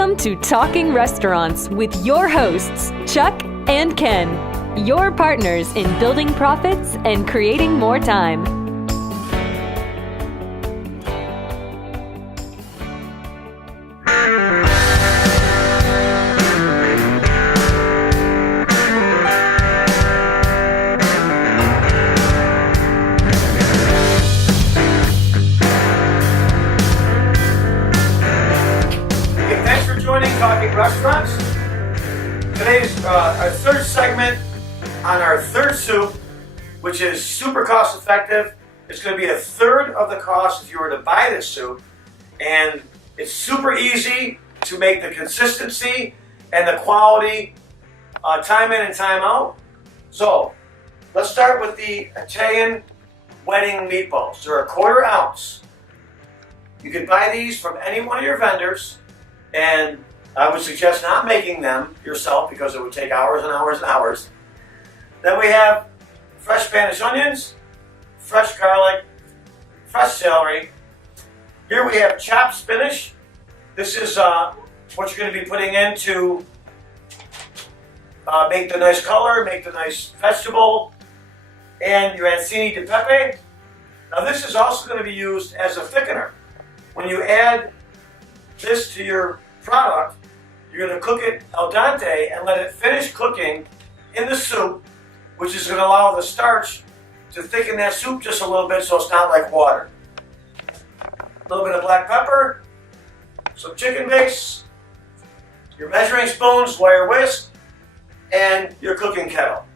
Welcome to Talking Restaurants with your hosts, Chuck and Ken, your partners in building profits and creating more time. Talking Restaurants. Today's our third segment on our third soup, which is super cost effective. It's going to be a third of the cost if you were to buy this soup, and it's super easy to make the consistency and the quality time in and time out. So let's start with the Italian wedding meatballs. They're a 1/4 ounce. You can buy these from any one of your vendors, and I would suggest not making them yourself because it would take hours and hours and hours. Then we have fresh Spanish onions, fresh garlic, fresh celery. Here we have chopped spinach. This is what you're going to be putting in to make the nice color, make the nice vegetable, and your arancini di pepe. Now this is also going to be used as a thickener. When you add this to your product, you're going to cook it al dente and let it finish cooking in the soup, which is going to allow the starch to thicken that soup just a little bit so it's not like water. A little bit of black pepper, some chicken base, your measuring spoons, wire whisk, and your cooking kettle.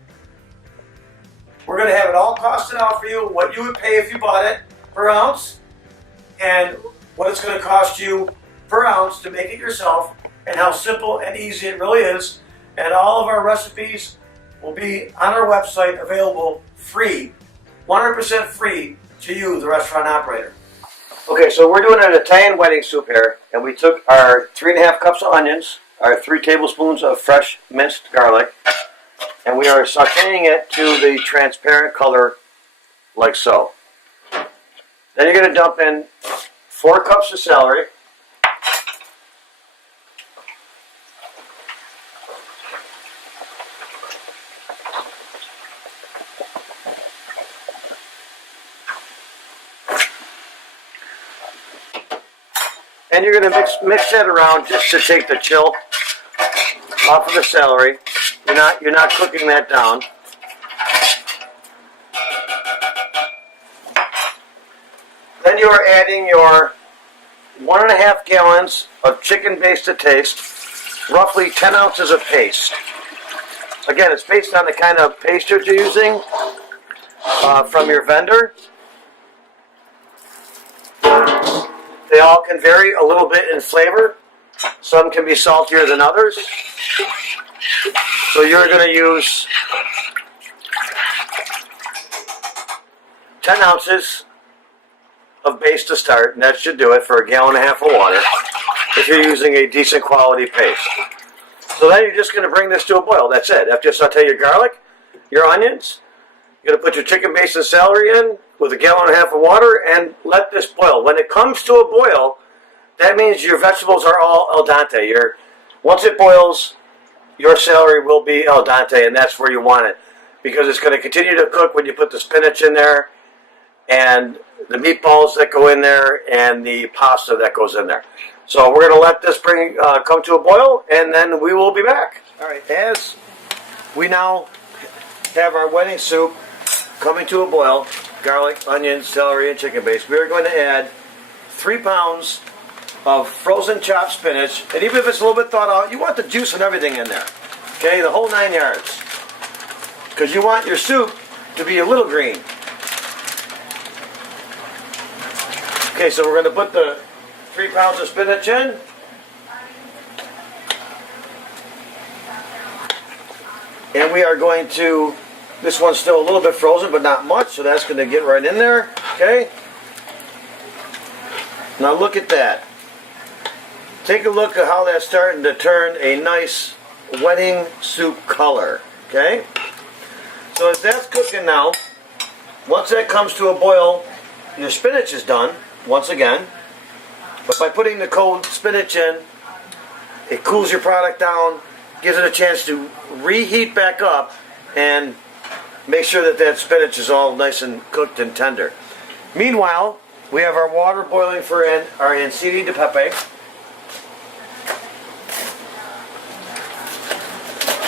We're going to have it all costed out for you, what you would pay if you bought it per ounce, and what it's going to cost you per ounce to make it yourself, and how simple and easy it really is. And all of our recipes will be on our website, available free, 100% free to you, the restaurant operator. Okay, so we're doing an Italian wedding soup here, and we took our 3.5 cups of onions, our 3 tablespoons of fresh minced garlic, and we are sauteing it to the transparent color like so. Then you're going to dump in 4 cups of celery, and you're going to mix that around just to take the chill off of the celery. You're not cooking that down. Then you are adding your 1.5 gallons of chicken base to taste, roughly 10 ounces of paste. Again, it's based on the kind of paste you're using from your vendor. They all can vary a little bit in flavor. Some can be saltier than others. So you're going to use 10 ounces of base to start, and that should do it for 1.5 gallons of water if you're using a decent quality paste. So then you're just going to bring this to a boil. That's it. After you saute your garlic, your onions, you're going to put your chicken base and celery in with 1.5 gallons of water and let this boil. When it comes to a boil, that means your vegetables are all al dente. Once it boils, your celery will be al dente, and that's where you want it, because it's going to continue to cook when you put the spinach in there and the meatballs that go in there and the pasta that goes in there. So we're going to let this come to a boil, and then we will be back. All right, as we now have our wedding soup coming to a boil, garlic, onions, celery, and chicken base, we are going to add 3 pounds of frozen chopped spinach. And even if it's a little bit thawed out, you want the juice and everything in there. Okay, the whole 9 yards. Because you want your soup to be a little green. Okay, so we're going to put the 3 pounds of spinach in. And we are going to, this one's still a little bit frozen, but not much, so that's going to get right in there. Okay? Now look at that. Take a look at how that's starting to turn a nice wedding soup color. Okay? So as that's cooking now, once that comes to a boil, your spinach is done, once again. But by putting the cold spinach in, It cools your product down, gives it a chance to reheat back up, and make sure that that spinach is all nice and cooked and tender. Meanwhile, we have our water boiling for our Ancini di Pepe.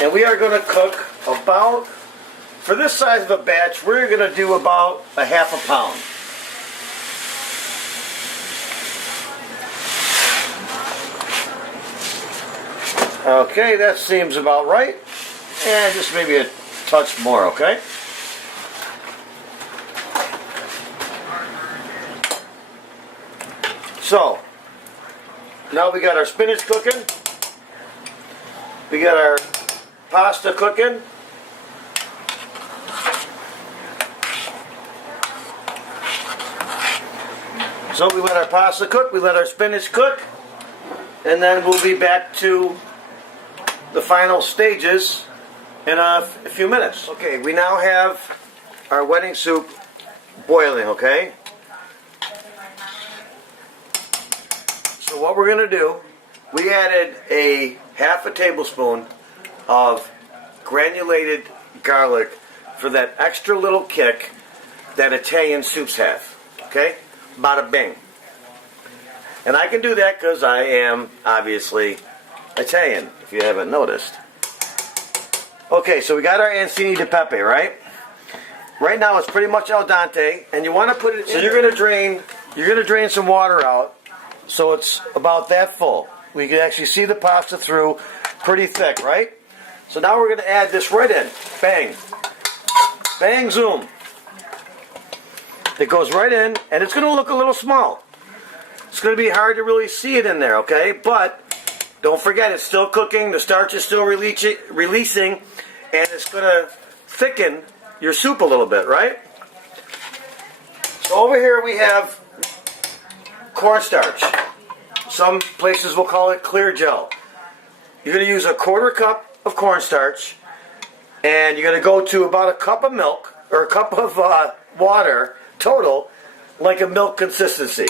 And we are going to cook about, for this size of a batch, we're going to do about a half a pound. Okay, that seems about right. And just maybe a touch more, okay? So, now we got our spinach cooking. We got our pasta cooking. So we let our pasta cook, we let our spinach cook, and then we'll be back to the final stages in a few minutes. Okay, we now have our wedding soup boiling, okay? So what we're going to do, we added a half a tablespoon of granulated garlic for that extra little kick that Italian soups have, okay? Bada bing. And I can do that because I am obviously Italian, if you haven't noticed. Okay, so we got our Ancini di Pepe, right? Right now it's pretty much al dente, and you want to put it in. So you're going to drain some water out, so it's about that full. We can actually see the pasta through, pretty thick, right? So now we're going to add this right in. Bang. Bang, zoom. It goes right in, and it's going to look a little small. It's going to be hard to really see it in there, okay? But don't forget, it's still cooking, the starch is still releasing, and it's going to thicken your soup a little bit, right? So over here we have cornstarch. Some places will call it clear gel. You're going to use a quarter cup of cornstarch, and you're going to go to about a cup of milk, or a cup of water total, like a milk consistency.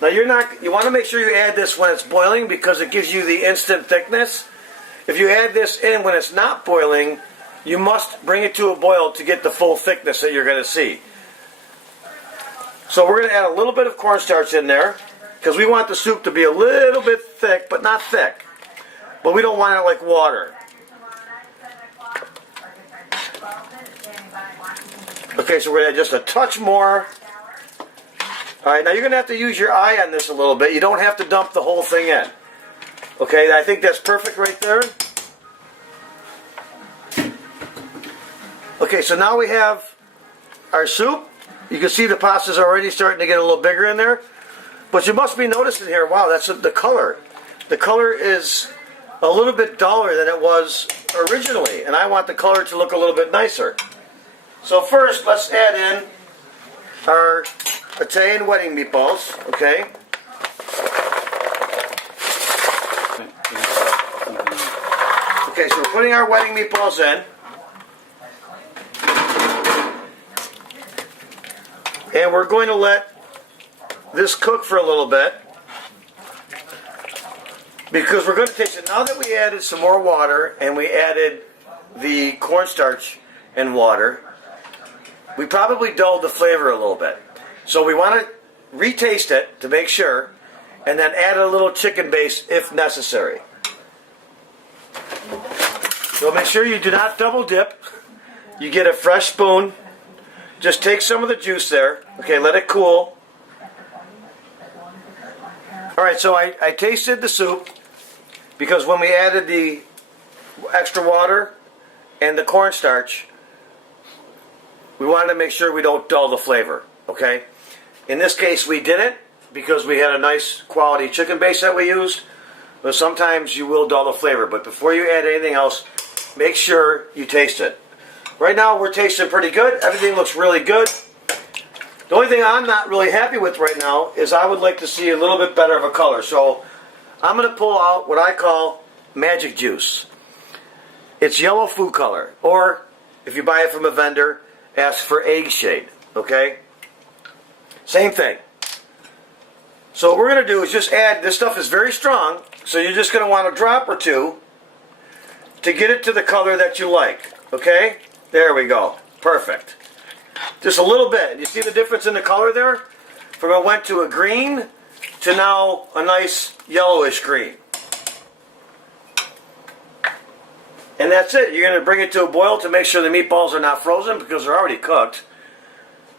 Now you want to make sure you add this when it's boiling because it gives you the instant thickness. If you add this in when it's not boiling, you must bring it to a boil to get the full thickness that you're going to see. So we're going to add a little bit of cornstarch in there because we want the soup to be a little bit thick, but not thick. But we don't want it like water. Okay, so we're going to add just a touch more. Alright, now you're going to have to use your eye on this a little bit. You don't have to dump the whole thing in. Okay, I think that's perfect right there. Okay, so now we have our soup. You can see the pasta's already starting to get a little bigger in there. But you must be noticing here, wow, that's the color. The color is a little bit duller than it was originally. And I want the color to look a little bit nicer. So first, let's add in our Italian wedding meatballs, okay? Okay, so we're putting our wedding meatballs in. And we're going to let this cook for a little bit. Because we're going to taste it. Now that we added some more water and we added the cornstarch and water, we probably dulled the flavor a little bit. So we want to retaste it to make sure, and then add a little chicken base if necessary. So make sure you do not double dip. You get a fresh spoon. Just take some of the juice there. Okay, let it cool. Alright, so I tasted the soup because when we added the extra water and the cornstarch, we wanted to make sure we don't dull the flavor. Okay? In this case, we didn't because we had a nice quality chicken base that we used. But sometimes you will dull the flavor. But before you add anything else, make sure you taste it. Right now, we're tasting pretty good. Everything looks really good. The only thing I'm not really happy with right now is I would like to see a little bit better of a color. So I'm going to pull out what I call magic juice. It's yellow food color. Or if you buy it from a vendor, ask for egg shade. Okay? Same thing. So what we're going to do is just add, this stuff is very strong, So you're just going to want a drop or two to get it to the color that you like. Okay? There we go. Perfect. Just a little bit. You see the difference in the color there? From it went to a green to now a nice yellowish green. And that's it. You're going to bring it to a boil to make sure the meatballs are not frozen because they're already cooked.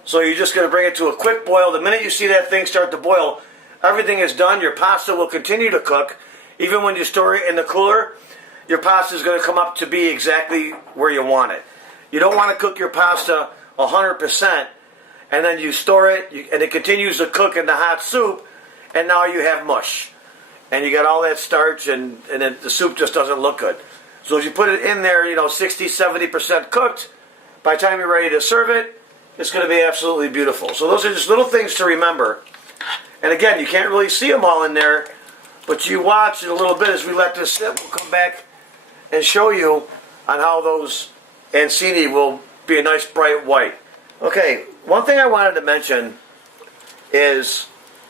So you're just going to bring it to a quick boil. The minute you see that thing start to boil, everything is done. Your pasta will continue to cook. Even when you store it in the cooler, your pasta is going to come up to be exactly where you want it. You don't want to cook your pasta 100% and then you store it and it continues to cook in the hot soup and now you have mush. And you got all that starch and then the soup just doesn't look good. So if you put it in there, 60, 70% cooked, by the time you're ready to serve it, it's going to be absolutely beautiful. So those are just little things to remember. And again, you can't really see them all in there, but you watch in a little bit as we let this sit. We'll come back and show you on how those Ancini will be a nice bright white. Okay, one thing I wanted to mention is,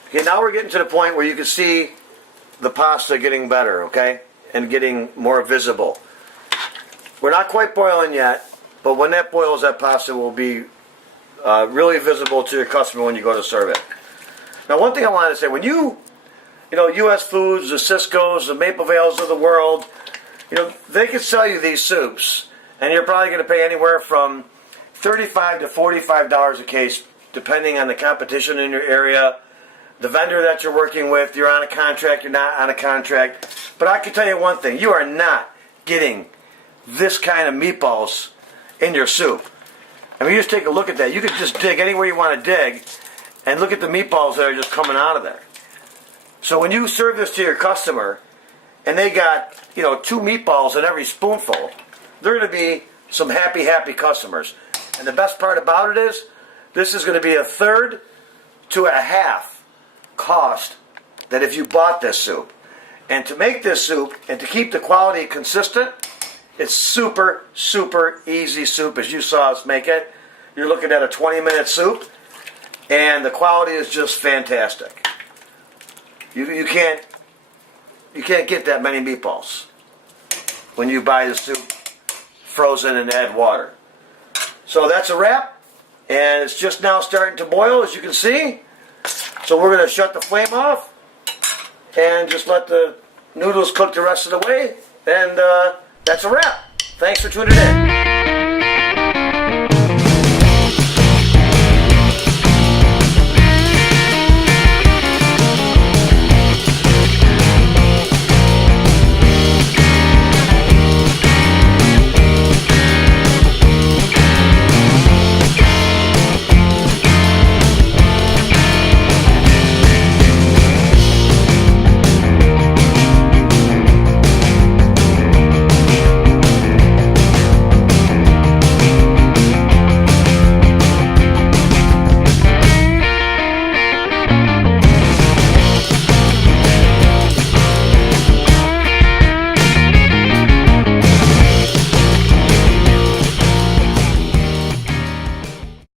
okay, now we're getting to the point where you can see the pasta getting better, okay, and getting more visible. We're not quite boiling yet, but when that boils, that pasta will be really visible to your customer when you go to serve it. Now, one thing I wanted to say, when U.S. Foods, the Sysco's, the Maple Vales of the world, they can sell you these soups, and you're probably going to pay anywhere from $35 to $45 a case, depending on the competition in your area, the vendor that you're working with, you're on a contract, you're not on a contract. But I can tell you one thing, you are not getting this kind of meatballs in your soup. I mean, you just take a look at that. You could just dig anywhere you want to dig, and look at the meatballs that are just coming out of there. So when you serve this to your customer, and they got, 2 meatballs in every spoonful, they're going to be some happy, happy customers. And the best part about it is, this is going to be a third to a half cost that if you bought this soup. And to make this soup, and to keep the quality consistent, it's super, super easy soup as you saw us make it. You're looking at a 20-minute soup, and the quality is just fantastic. You can't get that many meatballs when you buy the soup frozen and add water. So that's a wrap, and it's just now starting to boil, as you can see. So we're going to shut the flame off and just let the noodles cook the rest of the way, and that's a wrap. Thanks for tuning in.